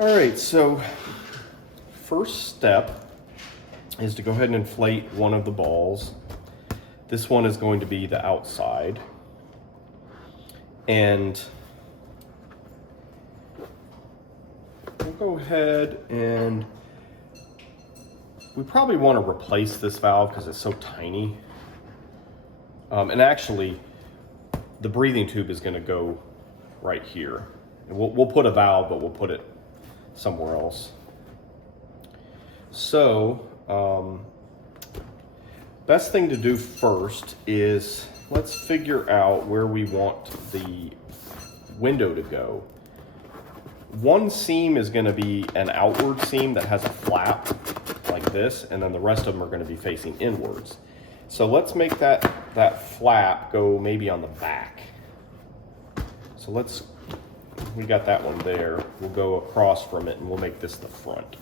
All right, so first step is to go ahead and inflate one of the balls. This one is going to be the outside. And we'll go ahead and we probably want to replace this valve because it's so tiny. And actually, the breathing tube is going to go right here. And we'll put a valve, but we'll put it somewhere else. So, best thing to do first is let's figure out where we want the window to go. One seam is going to be an outward seam that has a flap like this, and then the rest of them are going to be facing inwards. So let's make that flap go maybe on the back. So we got that one there. We'll go across from it and we'll make this the front.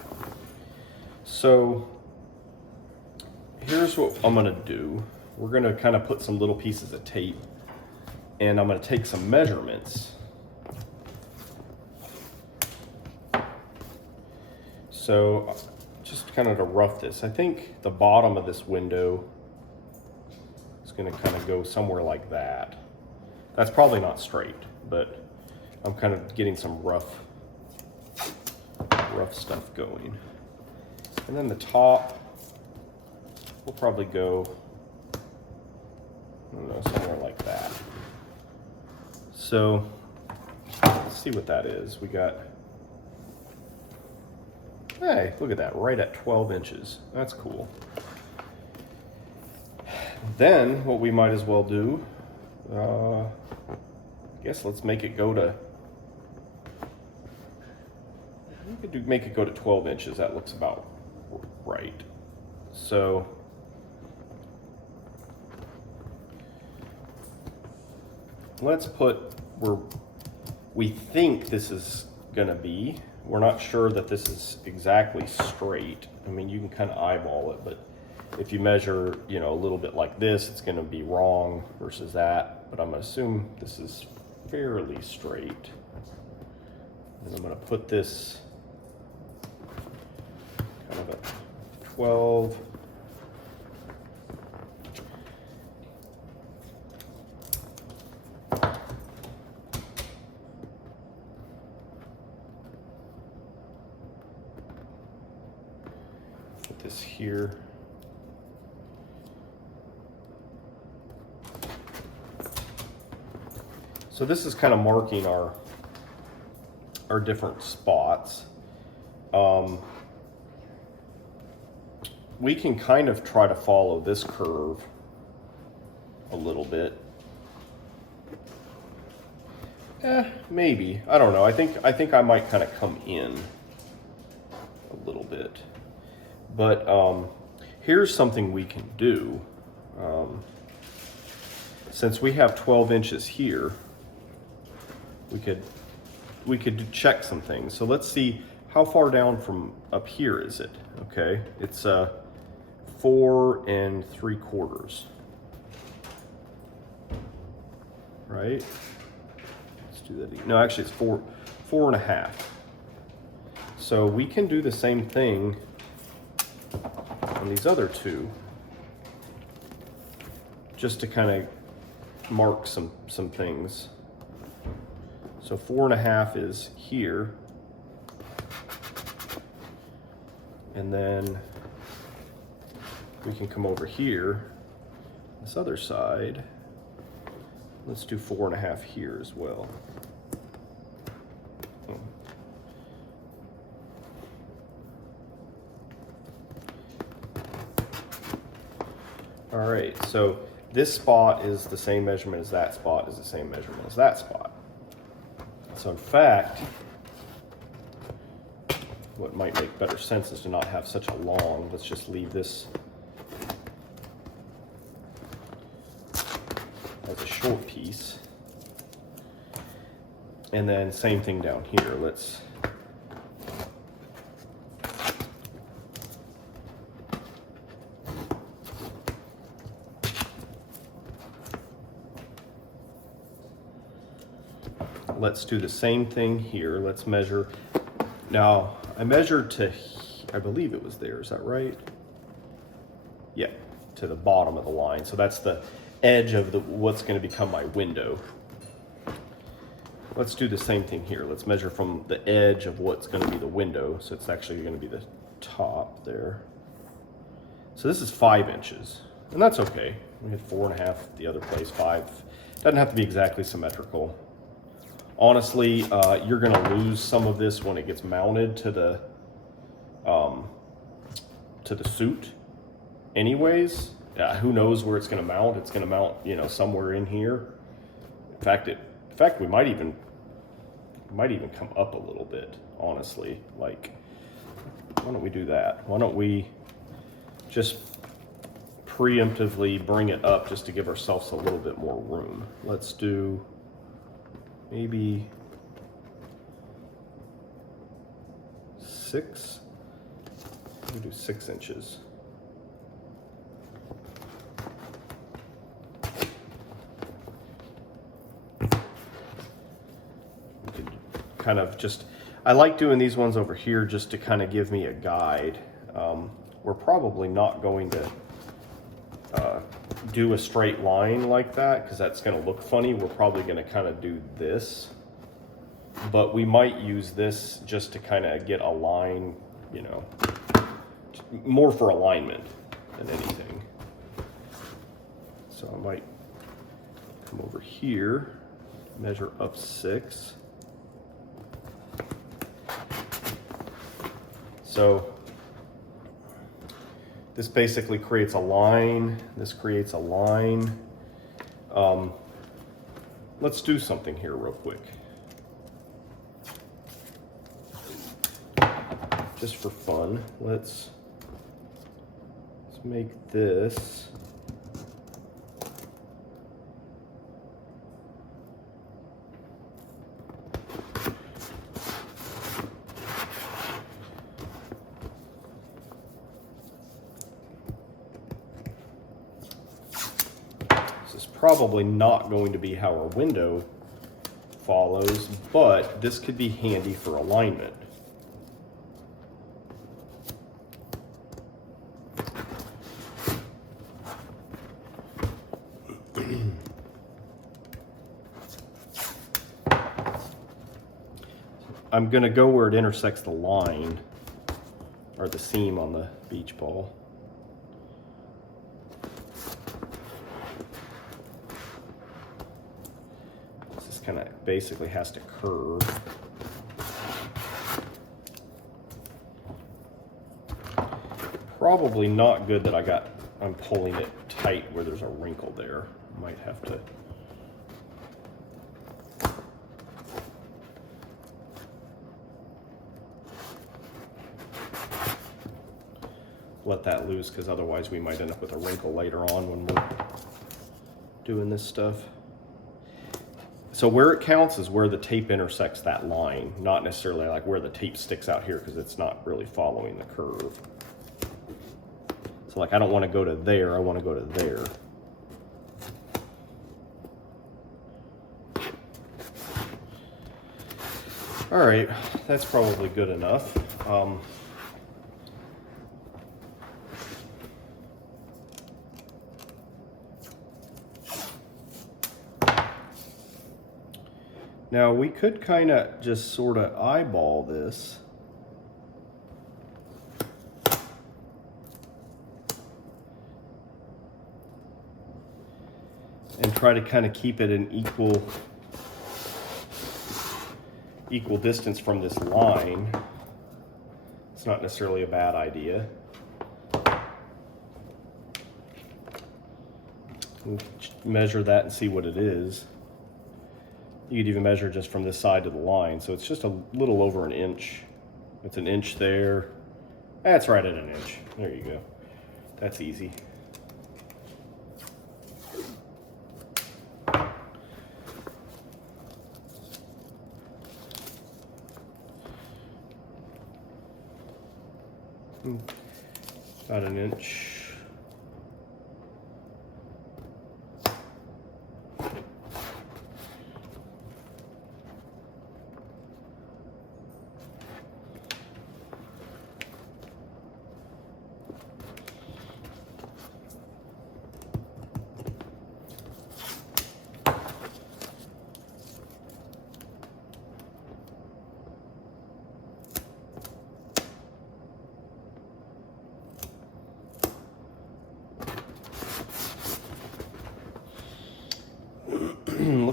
So here's what I'm gonna do. We're gonna kind of put some little pieces of tape and I'm gonna take some measurements. So just kind of to rough this, I think the bottom of this window is gonna kind of go somewhere like that. That's probably not straight, but I'm kind of getting some rough stuff going. And then the top, we'll probably go, I don't know, somewhere like that. So let's see what that is. We got, hey, look at that, right at 12 inches. That's cool. Then what we might as well do, I guess let's make it go to, make it go to 12 inches. That looks about right. So let's put where we think this is gonna be. We're not sure that this is exactly straight. I mean, you can kind of eyeball it, but if you measure, a little bit like this, it's gonna be wrong versus that. But I'm gonna assume this is fairly straight. And I'm gonna put this kind of a 12. Put this here. So this is kind of marking our different spots. We can kind of try to follow this curve a little bit. Maybe, I don't know. I think I might kind of come in a little bit. But here's something we can do. Since we have 12 inches here, we could check some things. So let's see, how far down from up here is it? Okay, it's 4 3/4. Right? Let's do that again. No, actually it's 4 1/2. So we can do the same thing on these other two, just to kind of mark some things. So 4 1/2 is here. And then we can come over here, this other side. Let's do 4 1/2 here as well. All right, so this spot is the same measurement as that spot, is the same measurement as that spot. So in fact, what might make better sense is to not have such a long, let's just leave this as a short piece. And then same thing down here. Let's do the same thing here. Let's measure Now, I measured to, I believe it was there, is that right? Yeah, to the bottom of the line. So that's the edge of what's going to become my window. Let's do the same thing here. Let's measure from the edge of what's going to be the window. So it's actually going to be the top there. So this is 5 inches, and that's okay. We had 4.5 the other place, 5. Doesn't have to be exactly symmetrical. Honestly, you're going to lose some of this when it gets mounted to the suit. Anyways, who knows where it's going to mount? It's going to mount, you know, somewhere in here. In fact, we might even come up a little bit. Honestly, like, why don't we do that? Why don't we just preemptively bring it up just to give ourselves a little bit more room? Let's do maybe 6. We do 6 inches. We could kind of just, I like doing these ones over here just to kind of give me a guide. We're probably not going to do a straight line like that because that's going to look funny. We're probably going to kind of do this, but we might use this just to kind of get a line, you know, more for alignment than anything. So I might come over here, measure up 6. So this basically creates a line. This creates a line. Let's do something here real quick. Just for fun, let's make this probably not going to be how our window follows, but this could be handy for alignment. I'm going to go where it intersects the line or the seam on the beach ball. Kind of basically has to curve. Probably not good that I'm pulling it tight where there's a wrinkle there. Might have to let that loose, because otherwise we might end up with a wrinkle later on when we're doing this stuff. So where it counts is where the tape intersects that line, not necessarily like where the tape sticks out here, because it's not really following the curve. So like I don't want to go to there, I want to go to there. All right, that's probably good enough. Now we could kind of just sort of eyeball this. And try to kind of keep it an equal distance from this line. It's not necessarily a bad idea. We'll measure that and see what it is. You could even measure just from this side to the line. So it's just a little over an inch. It's an inch there. That's right at an inch. There you go. That's easy. About an inch.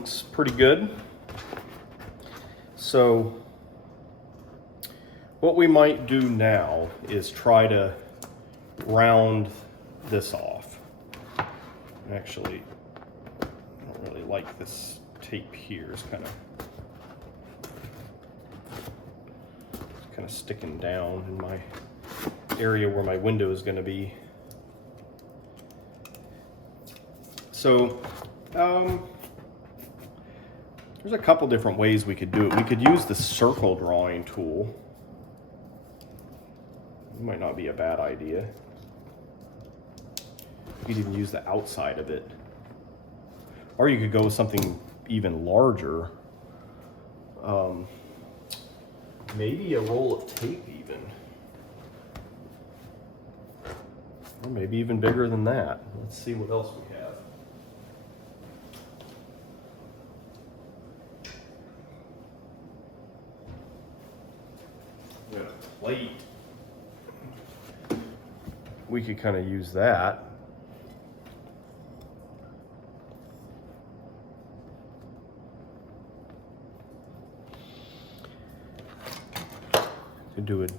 looks pretty good. So what we might do now is try to round this off. Actually, I don't really like this tape here. It's kind of sticking down in my area where my window is going to be. So there's a couple different ways we could do it. We could use the circle drawing tool. It might not be a bad idea. You could even use the outside of it. Or you could go with something even larger. Maybe a roll of tape even. Or maybe even bigger than that. Let's see what else we have. We got a plate. We could kind of use that. Could do it,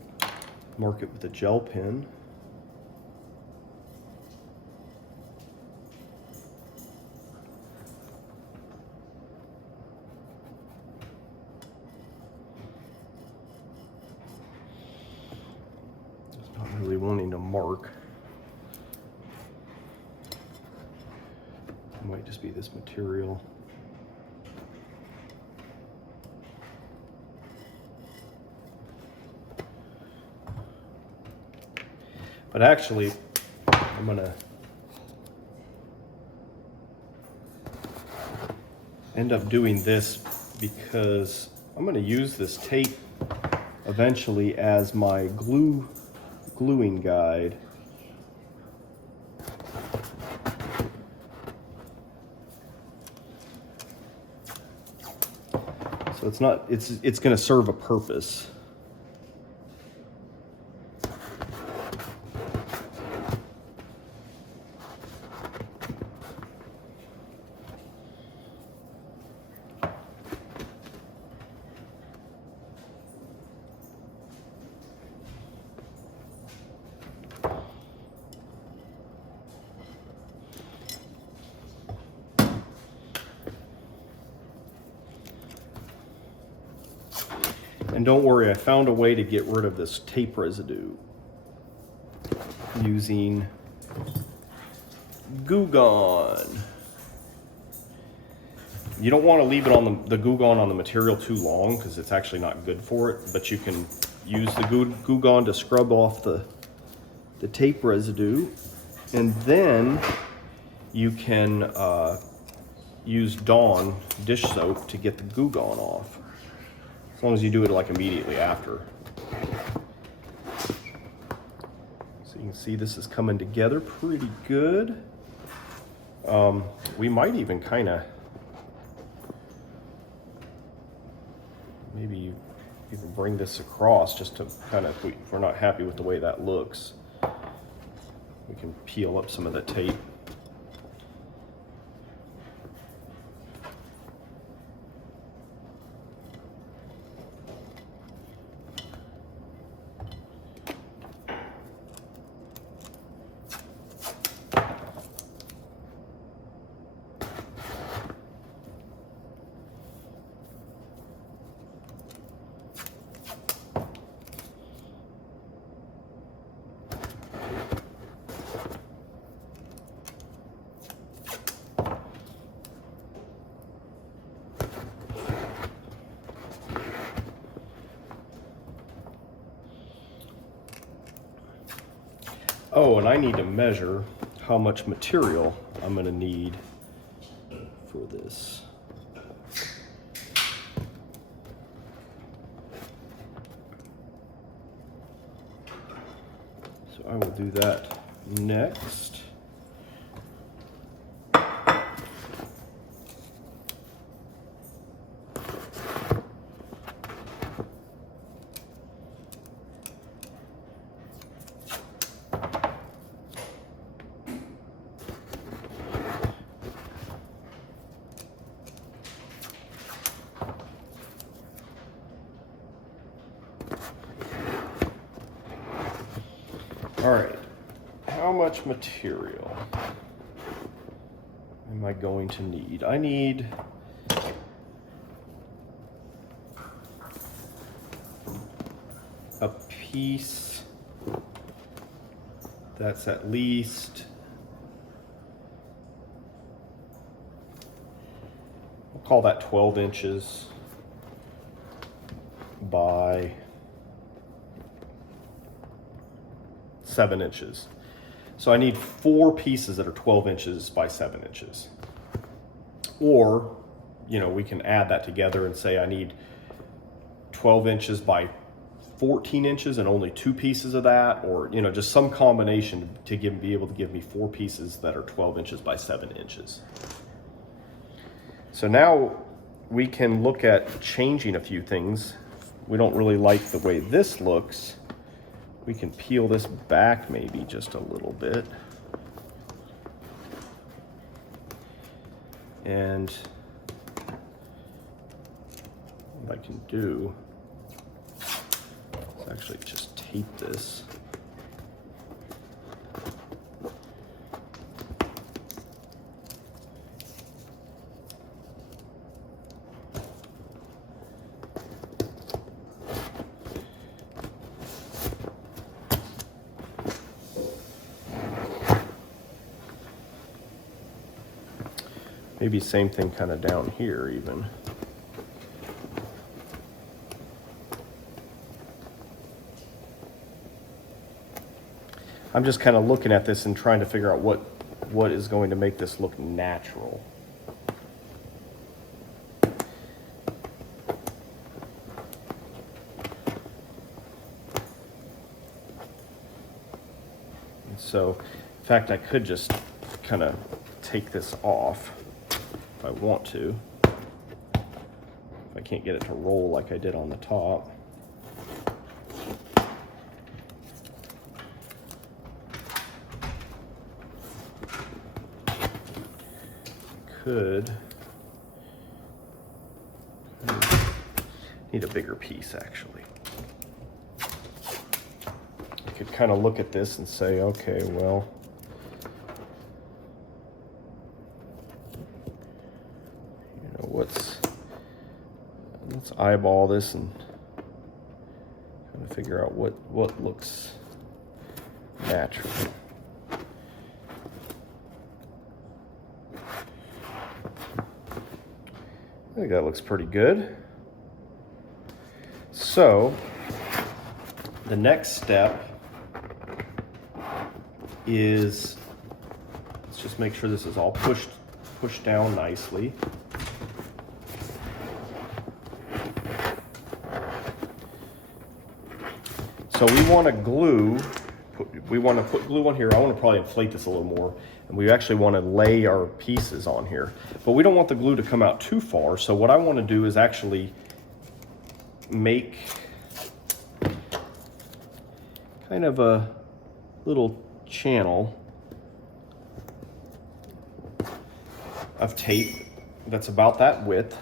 mark it with a gel pen. Just not really wanting to mark. It might just be this material. But actually, I'm gonna end up doing this because I'm gonna use this tape eventually as my gluing guide. So it's gonna serve a purpose. And don't worry, I found a way to get rid of this tape residue using Goo Gone. You don't want to leave it on the Goo Gone on the material too long because it's actually not good for it, but you can use the Goo Gone to scrub off the tape residue, and then you can use Dawn dish soap to get the Goo Gone off. As long as you do it like immediately after. So you can see this is coming together pretty good. We might even kind of, maybe even bring this across just to kind of, if we're not happy with the way that looks, we can peel up some of the tape. Oh, and I need to measure how much material I'm going to need for this. So I will do that next. All right, how much material am I going to need? I need a piece that's at least, we'll call that 12 inches by 7 inches. So I need 4 pieces that are 12 inches by 7 inches. Or, you know, we can add that together and say I need 12 inches by 14 inches and only 2 pieces of that, or, you know, just some combination to be able to give me 4 pieces that are 12 inches by 7 inches. So now we can look at changing a few things. We don't really like the way this looks. We can peel this back maybe just a little bit. And what I can do is actually just tape this. Maybe same thing kind of down here even. I'm just kind of looking at this and trying to figure out what is going to make this look natural. And so, in fact, I could just kind of take this off if I want to. If I can't get it to roll like I did on the top. Need a bigger piece actually. I could kind of look at this and say, okay, well, you know, let's eyeball this and kind of figure out what looks natural. I think that looks pretty good. So the next step is, let's just make sure this is all pushed down nicely. So we want to put glue on here. I want to probably inflate this a little more. And we actually want to lay our pieces on here. But we don't want the glue to come out too far. So what I want to do is actually make kind of a little channel of tape that's about that width.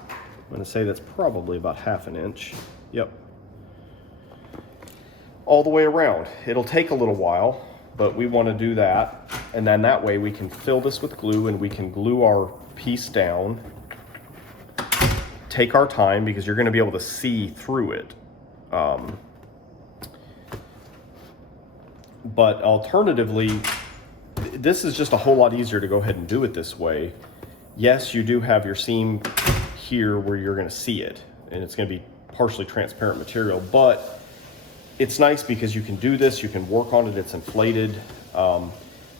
I'm going to say that's probably about 1/2 inch. Yep. All the way around. It'll take a little while, but we want to do that. And then that way we can fill this with glue and we can glue our piece down. Take our time because you're going to be able to see through it. But alternatively, this is just a whole lot easier to go ahead and do it this way. Yes, you do have your seam here where you're going to see it, and it's going to be partially transparent material, but it's nice because you can do this, you can work on it, it's inflated.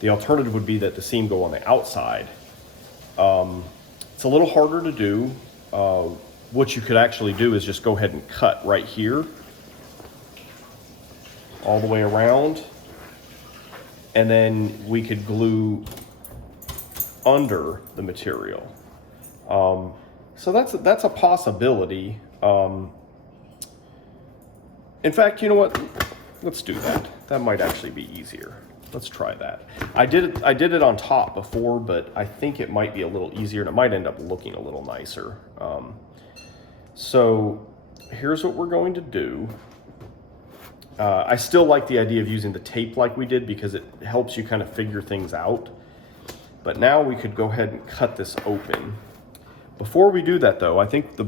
The alternative would be that the seam go on the outside. It's a little harder to do. What you could actually do is just go ahead and cut right here, all the way around, and then we could glue under the material. So that's a possibility. In fact, you know what? Let's do that. That might actually be easier. Let's try that. I did it on top before, but I think it might be a little easier and it might end up looking a little nicer. So here's what we're going to do. I still like the idea of using the tape like we did because it helps you kind of figure things out. But now we could go ahead and cut this open. Before we do that though, I think the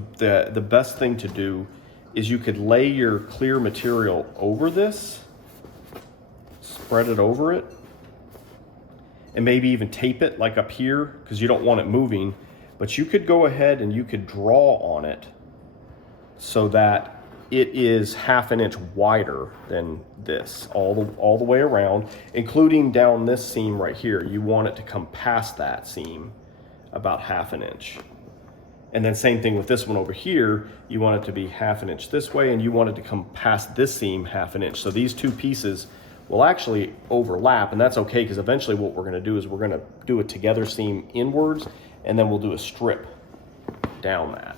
best thing to do is you could lay your clear material over this, spread it over it, and maybe even tape it like up here because you don't want it moving. But you could go ahead and you could draw on it so that it is 1/2 inch wider than this all the way around, including down this seam right here. You want it to come past that seam about 1/2 inch. And then same thing with this one over here. You want it to be 1/2 inch this way, and you want it to come past this seam 1/2 inch. So these two pieces will actually overlap, and that's okay because eventually what we're gonna do is we're gonna do a together seam inwards, and then we'll do a strip down that.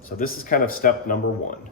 So this is kind of step number 1.